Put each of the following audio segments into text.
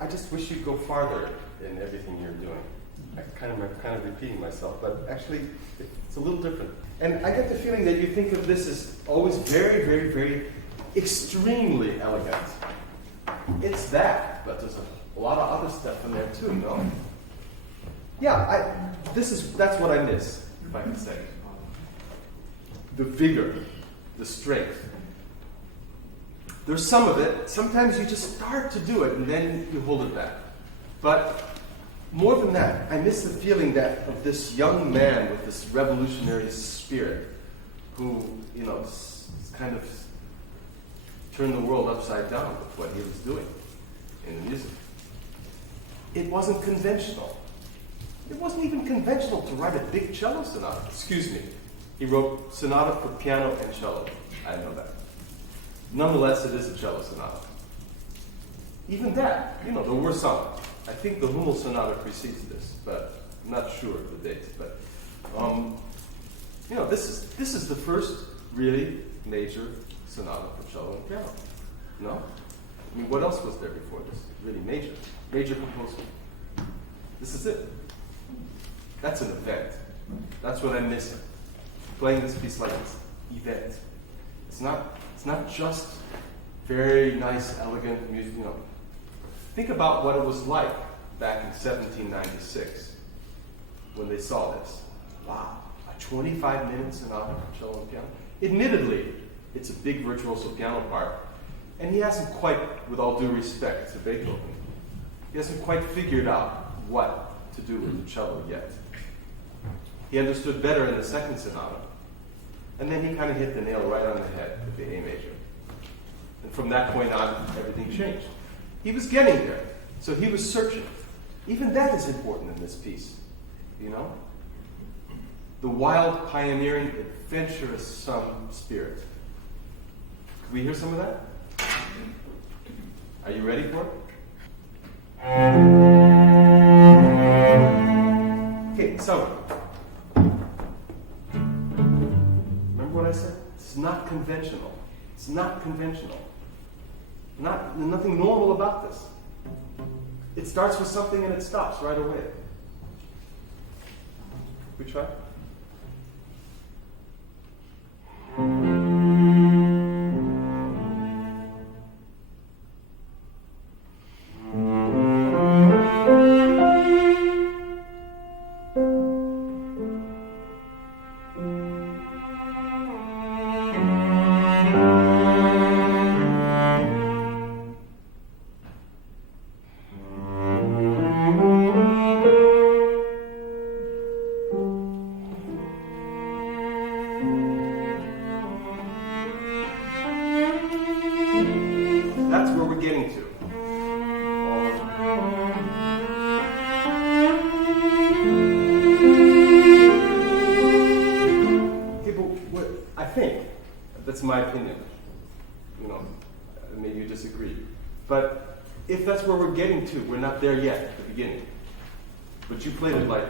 I just wish you'd go farther in everything you're doing. I'm kind of repeating myself, but actually it's a little different. And I get the feeling that you think of this as always very, very, very extremely elegant. It's that, but there's a lot of other stuff in there too, no? Yeah, that's what I miss, if I can say. The vigor, the strength. There's some of it. Sometimes you just start to do it and then you hold it back. But more than that, I miss the feeling of this young man with this revolutionary spirit who, kind of turned the world upside down with what he was doing in the music. It wasn't conventional. It wasn't even conventional to write a big cello sonata. Excuse me. He wrote sonata for piano and cello. I know that. Nonetheless, it is a cello sonata. Even that, there were some. I think the Hummel sonata precedes this, but I'm not sure of the dates. But this is the first really major sonata for cello and piano. No? I mean, what else was there before this? Really major composer. This is it. That's an event. That's what I'm missing. Playing this piece like this event. It's not just very nice, elegant music. Think about what it was like back in 1796 when they saw this. Wow, a 25-minute sonata for cello and piano. Admittedly, it's a big virtuoso piano part, and he hasn't quite, with all due respect to Beethoven, he hasn't quite figured out what to do with the cello yet. He understood better in the second sonata, and then he kind of hit the nail right on the head with the A major. And from that point on, everything changed. He was getting there, so he was searching. Even that is important in this piece, The wild, pioneering, adventurous spirit. Could we hear some of that? Are you ready for it? Okay, so remember what I said? It's not conventional. It's not conventional. Nothing normal about this. It starts with something and it stops right away. We try? My opinion. Maybe you disagree. But if that's where we're getting to, we're not there yet at the beginning. But you played it like,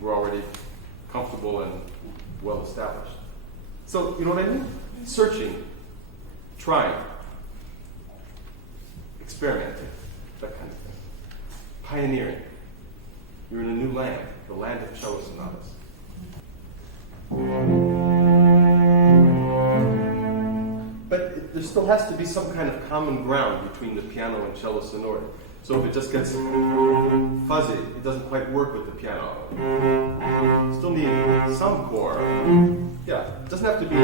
we're already comfortable and well established. So, you know what I mean? Searching, trying, experimenting, that kind of thing. Pioneering. You're in a new land, the land of cello sonatas. But there still has to be some kind of common ground between the piano and cello sonata. So if it just gets fuzzy, it doesn't quite work with the piano. Still need some core. Yeah, it doesn't have to be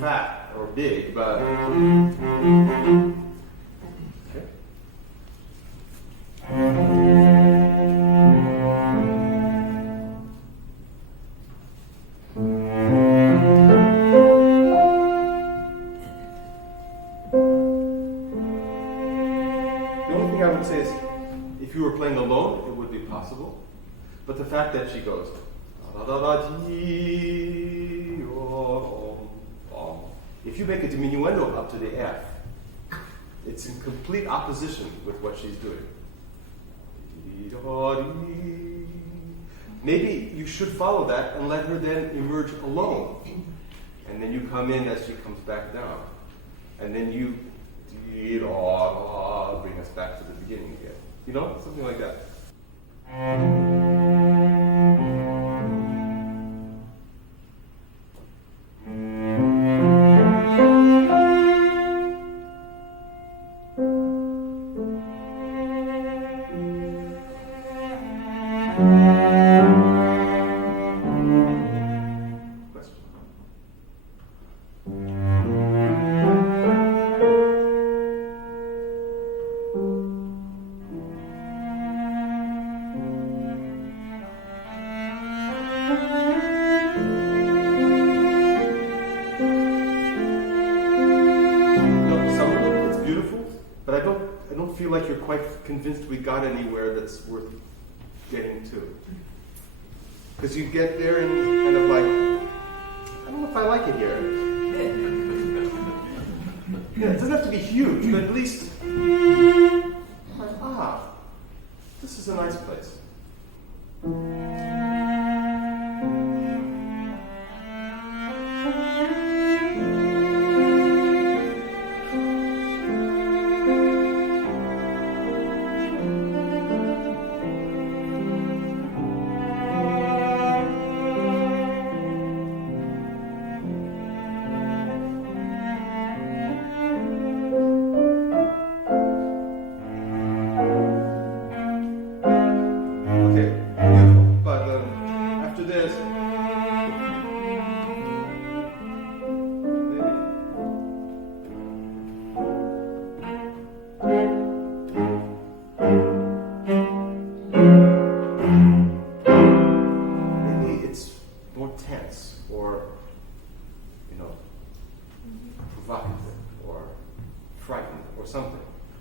fat or big, but but the fact that she goes, if you make a diminuendo up to the F, it's in complete opposition with what she's doing. Maybe you should follow that and let her then emerge alone. And then you come in as she comes back down. and then you bring us back to the beginning again. You know, something like that. Feel like you're quite convinced we got anywhere that's worth getting to. Because you get there and kind of like, I don't know if I like it here. Yeah, it doesn't have to be huge, but at least, like, this is a nice place.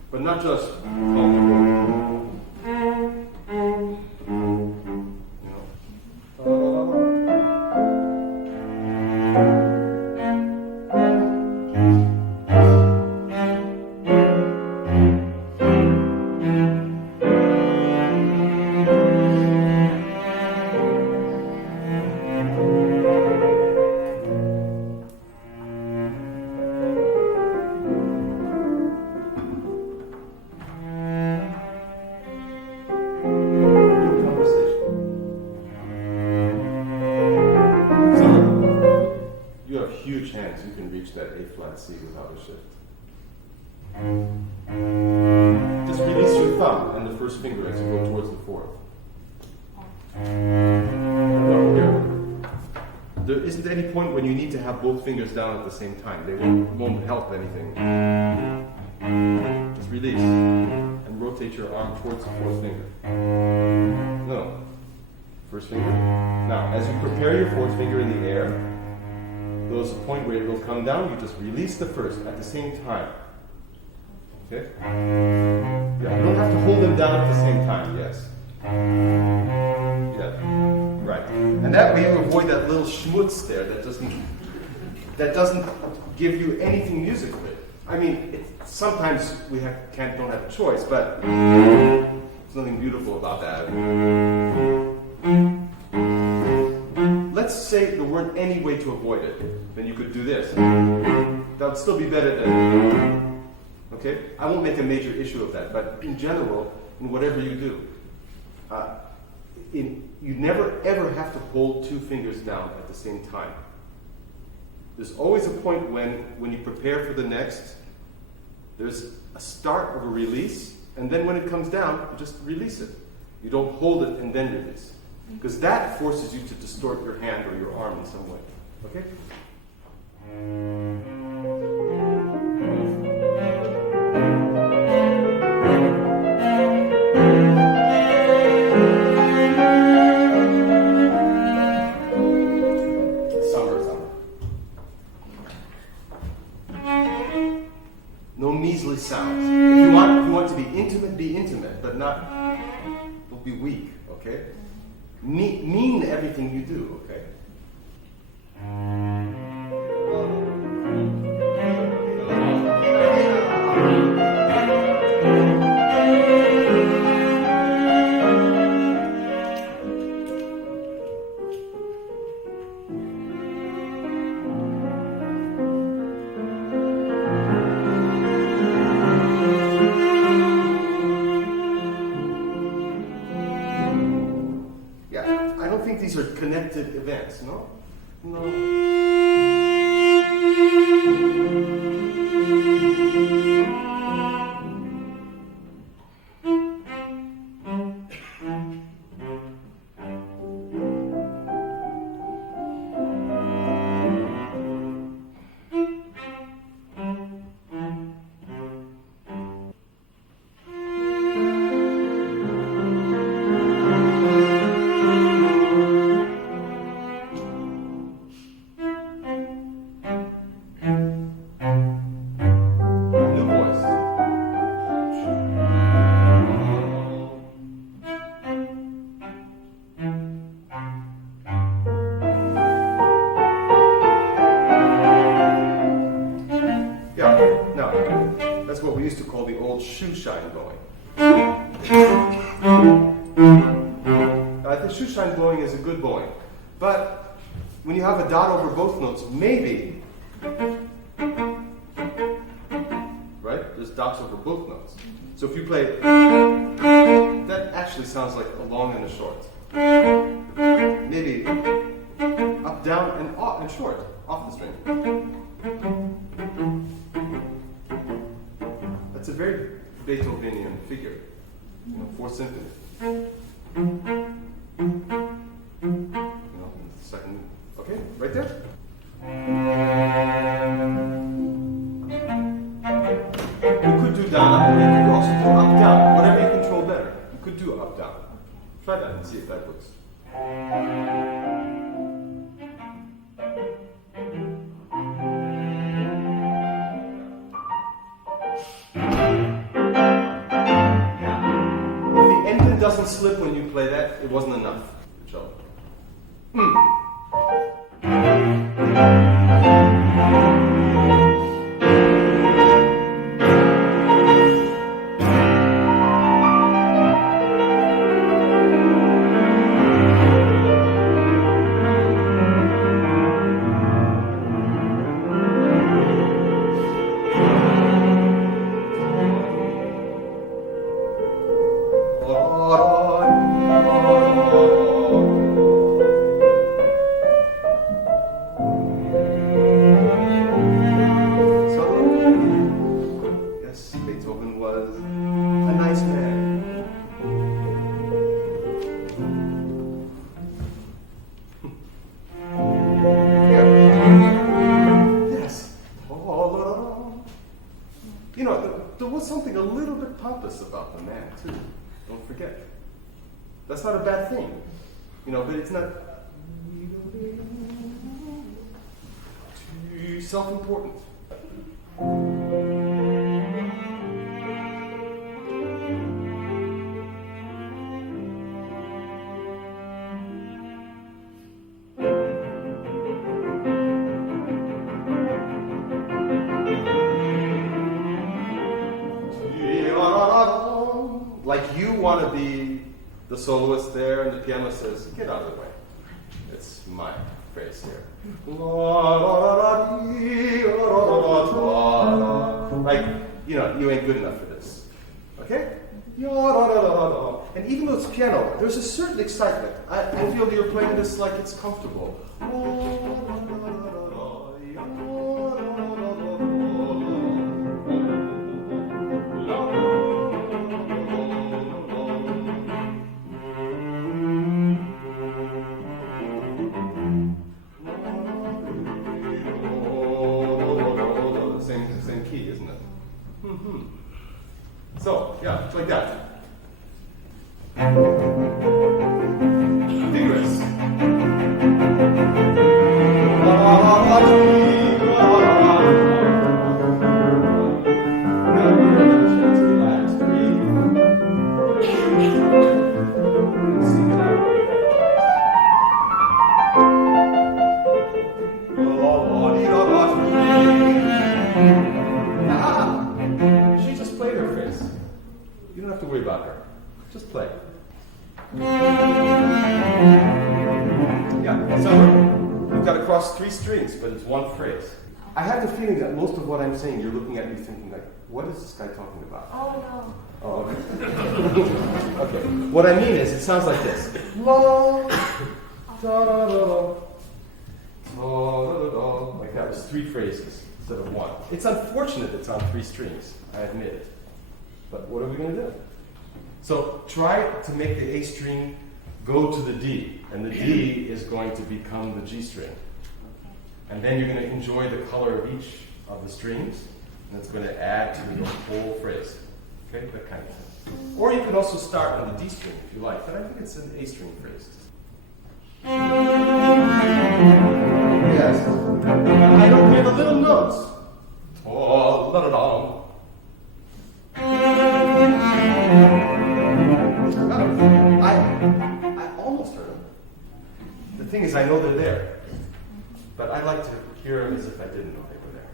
But not just that A flat C without a shift. Just release your thumb and the first finger as you go towards the fourth. No, here. There isn't any point when you need to have both fingers down at the same time. They won't help anything. Just release and rotate your arm towards the fourth finger. No. First finger. Now, as you prepare your fourth finger in the air, there's a point where it will come down, you just release the first at the same time. Okay? Yeah, you don't have to hold them down at the same time, yes. Yeah, right. And that way you avoid that little schmutz there that doesn't give you anything musically. I mean, sometimes we don't have a choice, but there's nothing beautiful about that. Let's say the word any way to avoid it. Then you could do this. That would still be better than, okay? I won't make a major issue of that, but in general, in whatever you do, you never ever have to hold two fingers down at the same time. There's always a point when you prepare for the next, there's a start of a release, and then when it comes down, you just release it. You don't hold it and then release. Because that forces you to distort your hand or your arm in some way. Okay? Summer. No measly sounds. If you want to be intimate, but don't be weak, okay? Mean everything you do, okay? connected events, no? No. Shoe shine blowing. I think shoe shine blowing is a good blowing, but when you have a dot over both notes, maybe, right? There's dots over both notes. So if you play, that actually sounds like a long and a short. Maybe up, down, and off, and short, off the string. That's a very Beethovenian figure, fourth symphony. Second, okay, right there. You could do down, up, you could also do up, down, whatever you control better. You could do up, down. Try that and see if that works. Doesn't slip when you play that, it wasn't enough. Cello. About the man too. Don't forget. That's not a bad thing. But it's not too self-important. Like you want to be the soloist there, and the piano says, "Get out of the way. It's my phrase here." Like, you ain't good enough for this. Okay? And even though it's piano, there's a certain excitement. I feel you're playing this like it's comfortable. Same key, isn't it? So, yeah, it's like that. Vigorous. She just played her phrase. You don't have to worry about her. Just play. Yeah, so we've got to cross 3 strings, but it's one phrase. I have the feeling that most of what I'm saying, you're looking at me thinking like, what is this guy talking about? Oh, no. Oh, okay. Okay. What I mean is, it sounds like this. La. da-da-da-da, da-da-da-da. Like that was 3 phrases instead of 1. It's unfortunate it's on 3 strings, I admit it. But what are we going to do? So try to make the A string go to the D, and the D is going to become the G string. And then you're going to enjoy the color of each of the strings, and it's going to add to the whole phrase. Okay, that kind of thing. Or you could also start on the D string if you like, but I think it's an A string phrase. Yes. I don't hear the little notes. I almost heard them. The thing is, I know they're there, but I like to hear them as if I didn't know they were there.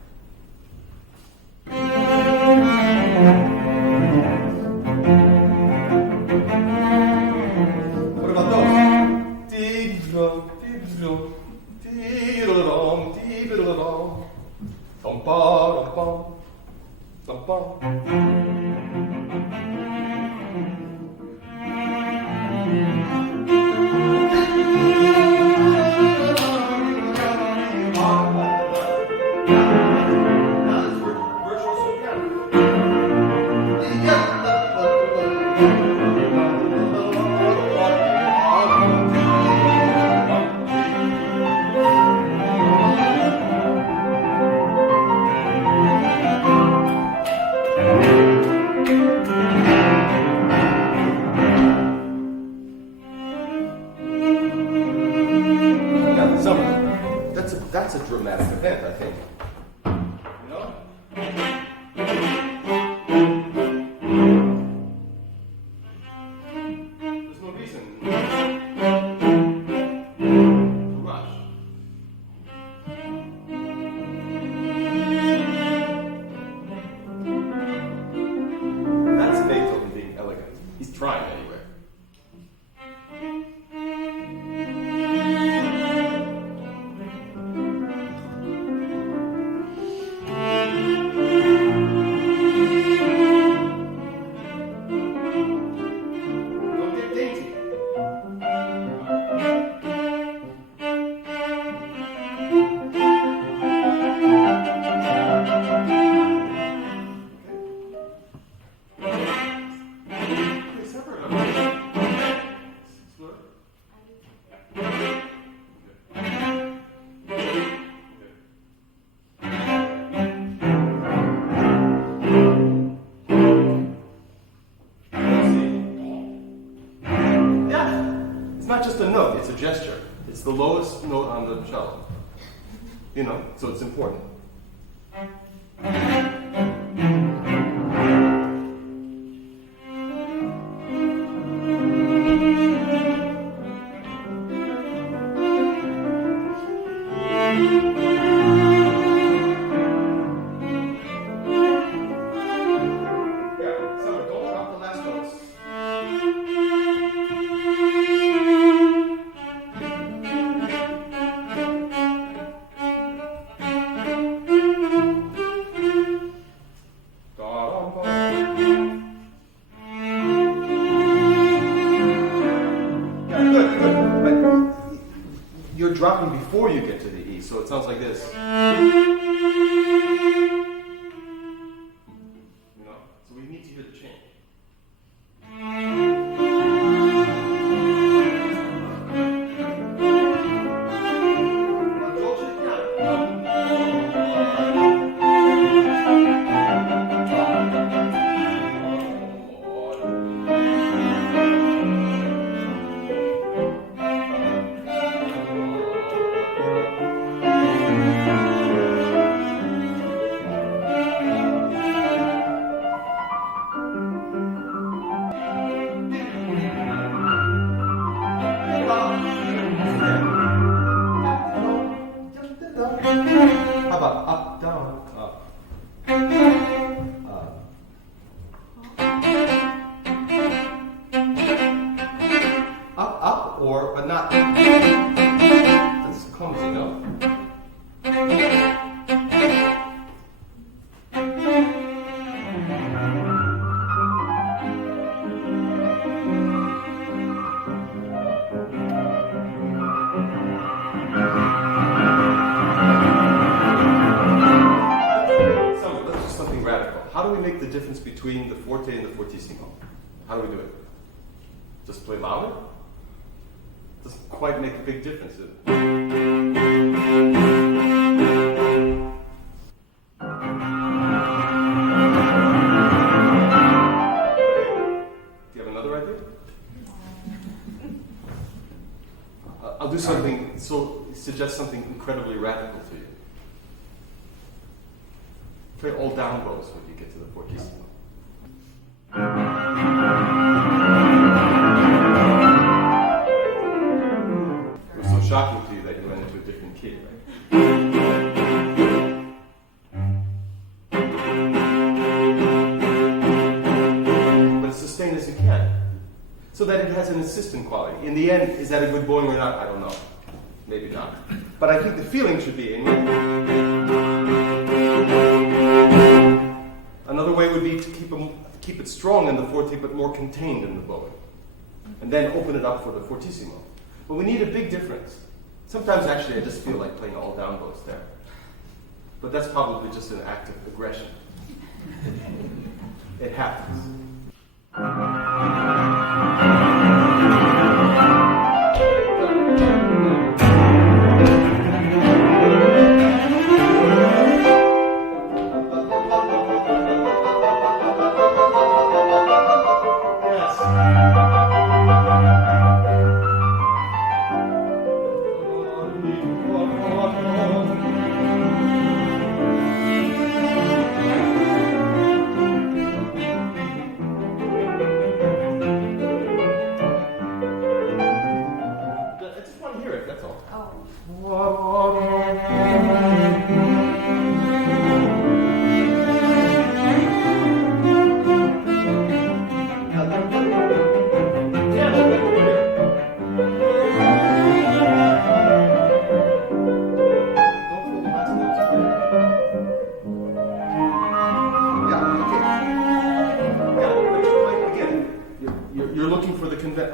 What about those? Dee-dum, dee-dum, dee-dum, dee-dum, dum-ba-dum-bum, dum-bum. That's a dramatic event, I think. You know? There's no reason to rush. That's Beethoven being elegant. He's trying anyway. It's a gesture. It's the lowest note on the cello. You know, so it's important. Dropping before you get to the E, so it sounds like this. You know, so we need to hear the change. radical. How do we make the difference between the forte and the fortissimo? How do we do it? Just play louder? Doesn't quite make a big difference, does it? Do you have another idea? I'll do something, suggest something incredibly radical to you. Play all down bows when you get to the fortissimo. It was so shocking to you that you went into a different key, right? But as sustained as you can, so that it has an assistant quality. In the end, is that a good bowing or not? I don't know. Maybe not. But I think the feeling should be in it. Another way would be to keep it strong in the forte, but more contained in the bowing. And then open it up for the fortissimo. But we need a big difference. Sometimes actually I just feel like playing all down bows there. But that's probably just an act of aggression. It happens.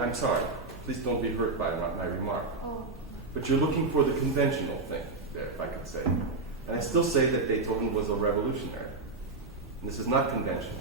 I'm sorry, please don't be hurt by my remark. Oh. But you're looking for the conventional thing there, if I could say. And I still say that Beethoven was a revolutionary. And this is not conventional.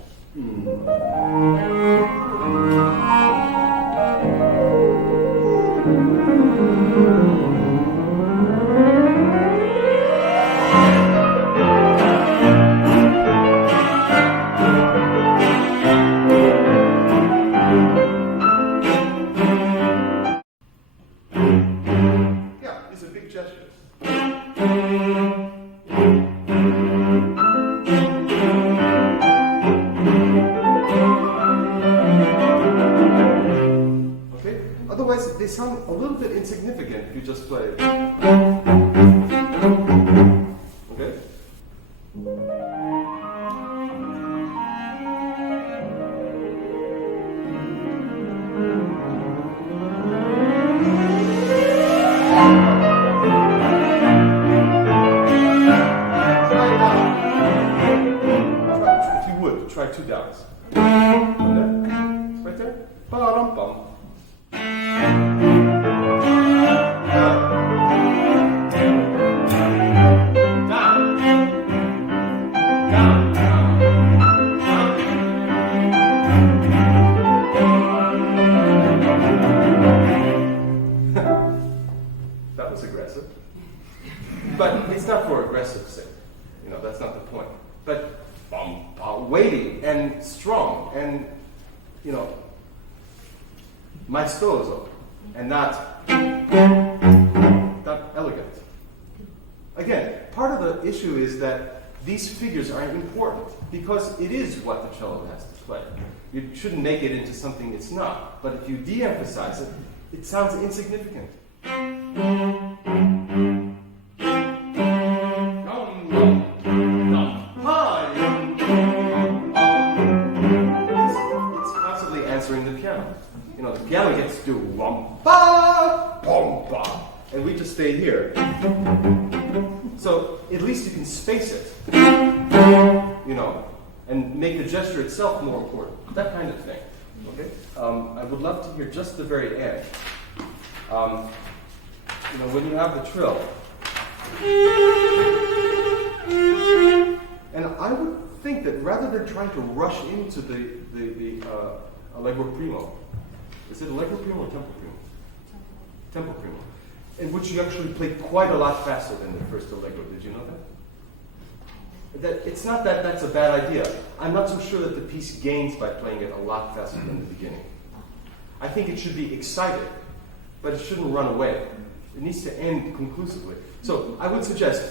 They sound a little bit insignificant if you just play it. Okay? If you would, try two downs. Right there. Ba-dum-bum. That was aggressive. But it's not for aggressive sake. You know, that's not the point. But weighty and strong and, you know, maestoso and not elegant. Again, part of the issue is that these figures are important because it is what the cello has to play. You shouldn't make it into something it's not. But if you de-emphasize it, it sounds insignificant. It's constantly answering the piano. You know, the piano gets to do wum ba bum ba, and we just stay here. So at least you can space it, you know, and make the gesture itself more important. That kind of thing. Okay. I would love to hear just the very end. You know, when you have the trill, and I would think that rather than trying to rush into the Allegro Primo, is it Allegro Primo or Tempo Primo? Tempo Primo, in which you actually play quite a lot faster than the first Allegro. Did you know that? It's not that that's a bad idea. I'm not so sure that the piece gains by playing it a lot faster than the beginning. I think it should be excited, but it shouldn't run away. It needs to end conclusively. So I would suggest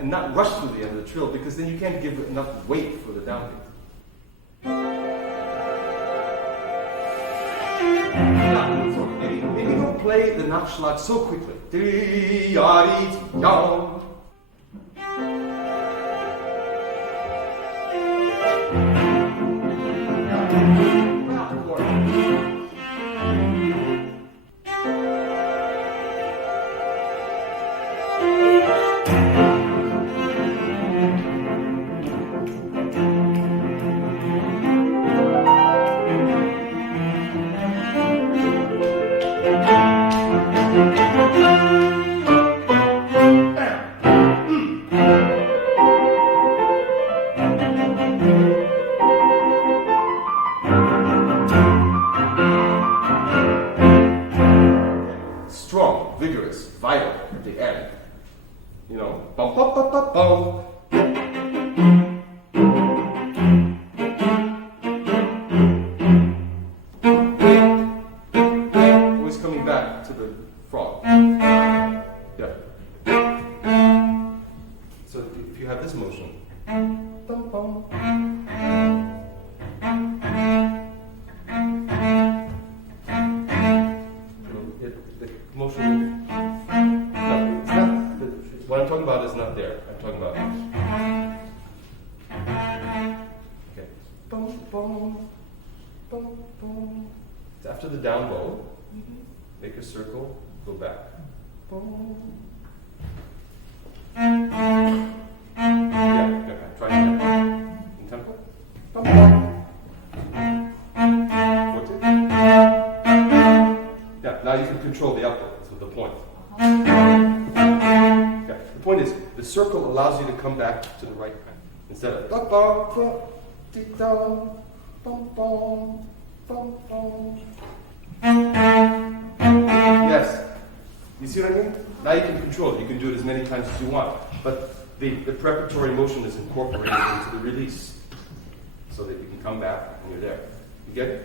and not rush through the end of the trill, because then you can't give enough weight for the downbeat. Maybe don't play the Nachschlag so quickly. Strong, vigorous, vital at the end. You know, bum bum bum bum bum. Always coming back to the frog. Yeah. So if you have this motion, bum bum. Motion. No, it's not. What I'm talking about is not there. I'm talking about. Okay. Boom, boom, boom, boom. It's after the down bow. Make a circle. Go back. Boom. Yeah. Try that. In tempo. Boom, boom. Yeah. Now you can control the output. The point. Yeah, the point is, the circle allows you to come back to the right hand instead of yes. You see what I mean? Now you can control it. You can do it as many times as you want, but the preparatory motion is incorporated into the release so that you can come back and you're there. You get it?